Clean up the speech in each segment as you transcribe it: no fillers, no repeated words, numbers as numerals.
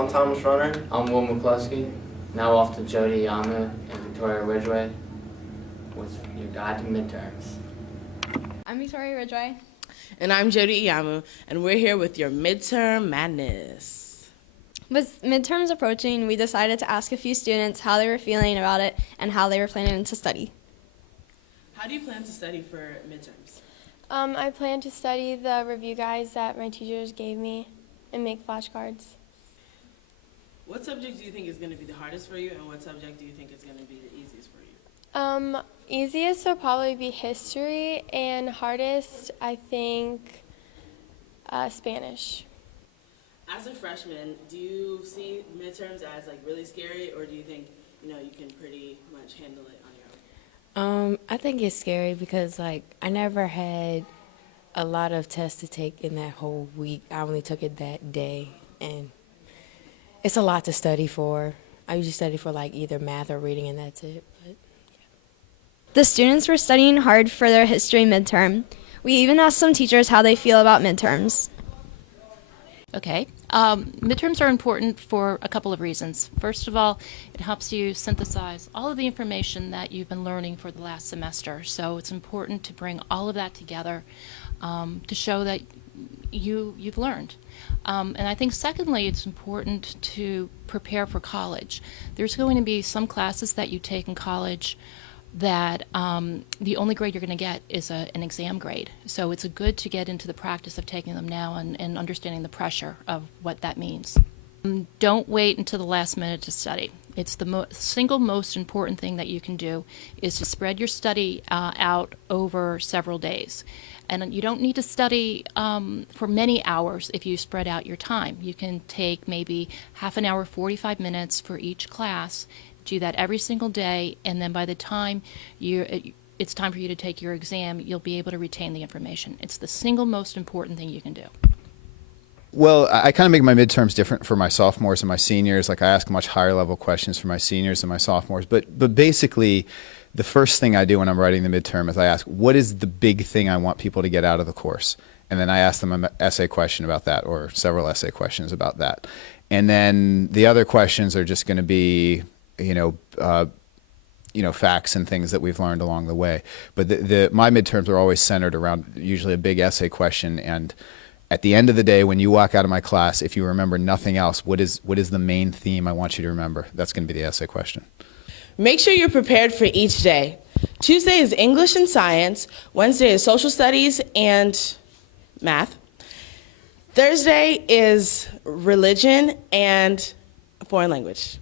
I'm Thomas Runner. I'm Will McCluskey. Now off to Jody Yamu and Victoria Ridgway with your guide to midterms. I'm Victoria Ridgway. And I'm Jody Iyamu, and we're here with your midterm madness. With midterms approaching, we decided to ask a few students how they were feeling about it and how they were planning to study. How do you plan to study for midterms? I plan to study the review guides that my teachers gave me and make flashcards. What subject do you think is going to be the hardest for you, and what subject do you think is going to be the easiest for you? Easiest will probably be history, and hardest, I think, Spanish. As a freshman, do you see midterms as like really scary, or do you think you can pretty much handle it on your own? I think it's scary because I never had a lot of tests to take in that whole week. I only took it that day, and it's a lot to study for. I usually study for either math or reading, and that's it. But The students were studying hard for their history midterm. We even asked some teachers how they feel about midterms. Okay. Midterms are important for a couple of reasons. First of all, it helps you synthesize all of the information that you've been learning for the last semester. So it's important to bring all of that together to show that you've learned. And I think secondly, it's important to prepare for college. There's going to be some classes that you take in college that the only grade you're going to get is an exam grade. So it's good to get into the practice of taking them now and understanding the pressure of what that means. Don't wait until the last minute to study. It's the single most important thing that you can do is to spread your study out over several days. And you don't need to study for many hours if you spread out your time. You can take maybe half an hour, 45 minutes for each class. Do that every single day, and then by the time it's time for you to take your exam, you'll be able to retain the information. It's the single most important thing you can do. Well, I kind of make my midterms different for my sophomores and my seniors. I ask much higher level questions for my seniors and my sophomores. But basically, the first thing I do when I'm writing the midterm is I ask, what is the big thing I want people to get out of the course? And then I ask them an essay question about that, or several essay questions about that. And then the other questions are just going to be facts and things that we've learned along the way. But my midterms are always centered around usually a big essay question. And at the end of the day, when you walk out of my class, if you remember nothing else, what is the main theme I want you to remember? That's going to be the essay question. Make sure you're prepared for each day. Tuesday is English and science. Wednesday is social studies and math. Thursday is religion and foreign language.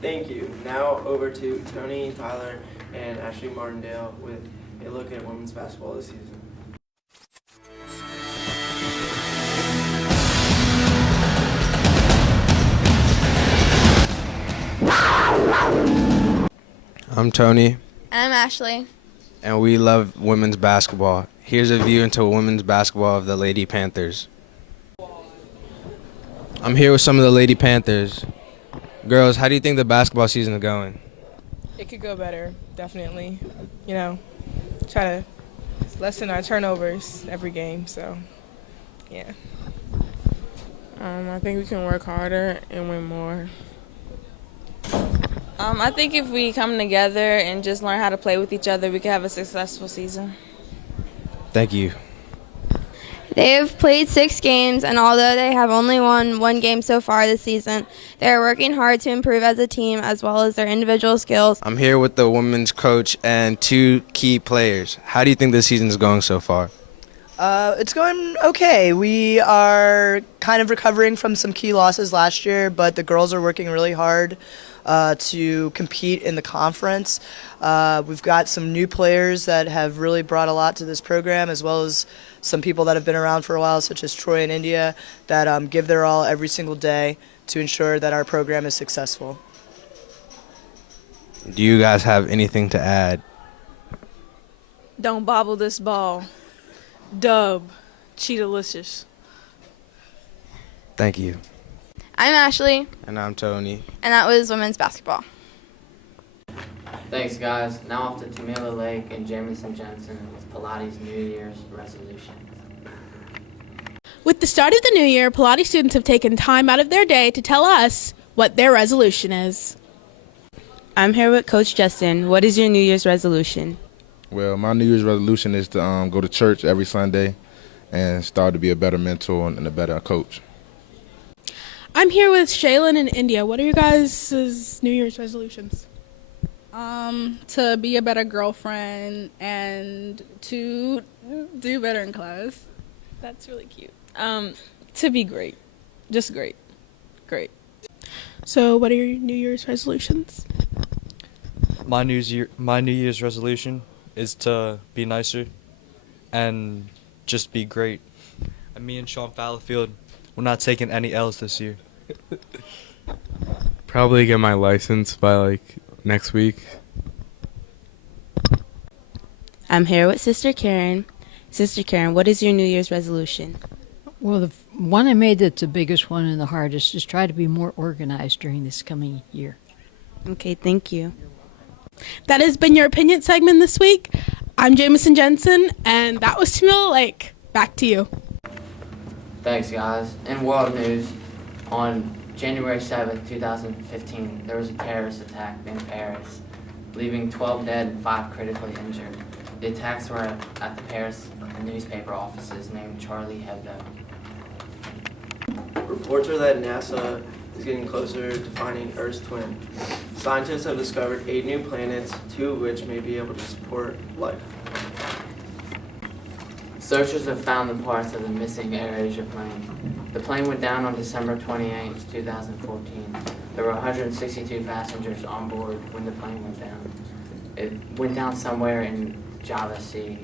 Thank you. Now over to Tony, Tyler, and Ashley Martindale with a look at women's basketball this season. I'm Tony. And I'm Ashley. And we love women's basketball. Here's a view into women's basketball of the Lady Panthers. I'm here with some of the Lady Panthers. Girls, how do you think the basketball season is going? It could go better, definitely. Try to lessen our turnovers every game, so, yeah. I think we can work harder and win more. I think if we come together and just learn how to play with each other, we can have a successful season. Thank you. They have played 6 games, and although they have only won 1 game so far this season, they are working hard to improve as a team as well as their individual skills. I'm here with the women's coach and 2 key players. How do you think this season is going so far? It's going okay. We are kind of recovering from some key losses last year, but the girls are working really hard to compete in the conference. We've got some new players that have really brought a lot to this program, as well as some people that have been around for a while, such as Troy and India, that give their all every single day to ensure that our program is successful. Do you guys have anything to add? Don't bobble this ball. Dub. Cheetah-licious. Thank you. I'm Ashley. And I'm Tony. And that was women's basketball. Thanks, guys. Now off to Tamila Lake and Jamison Jensen with Pallotti's New Year's resolution. With the start of the new year, Pallotti students have taken time out of their day to tell us what their resolution is. I'm here with Coach Justin. What is your New Year's resolution? Well, my New Year's resolution is to go to church every Sunday and start to be a better mentor and a better coach. I'm here with Shaylin and India. What are your guys' New Year's resolutions? To be a better girlfriend and to do better in class. That's really cute. To be great. Just great. Great. So what are your New Year's resolutions? My New Year's resolution is to be nicer and just be great. And me and Sean Fallowfield, we're not taking any L's this year. Probably get my license by next week. I'm here with Sister Karen. Sister Karen, what is your New Year's resolution? Well, the one I made that's the biggest one and the hardest is try to be more organized during this coming year. Okay, thank you. That has been your opinion segment this week. I'm Jamison Jensen, and that was Tamila Lake. Back to you. Thanks, guys. In world news, on January 7th, 2015, there was a terrorist attack in Paris, leaving 12 dead and 5 critically injured. The attacks were at the Paris newspaper offices named Charlie Hebdo. Reports are that NASA is getting closer to finding Earth's twin. Scientists have discovered 8 new planets, 2 of which may be able to support life. Searchers have found the parts of the missing AirAsia plane. The plane went down on December 28, 2014. There were 162 passengers on board when the plane went down. It went down somewhere in Java Sea.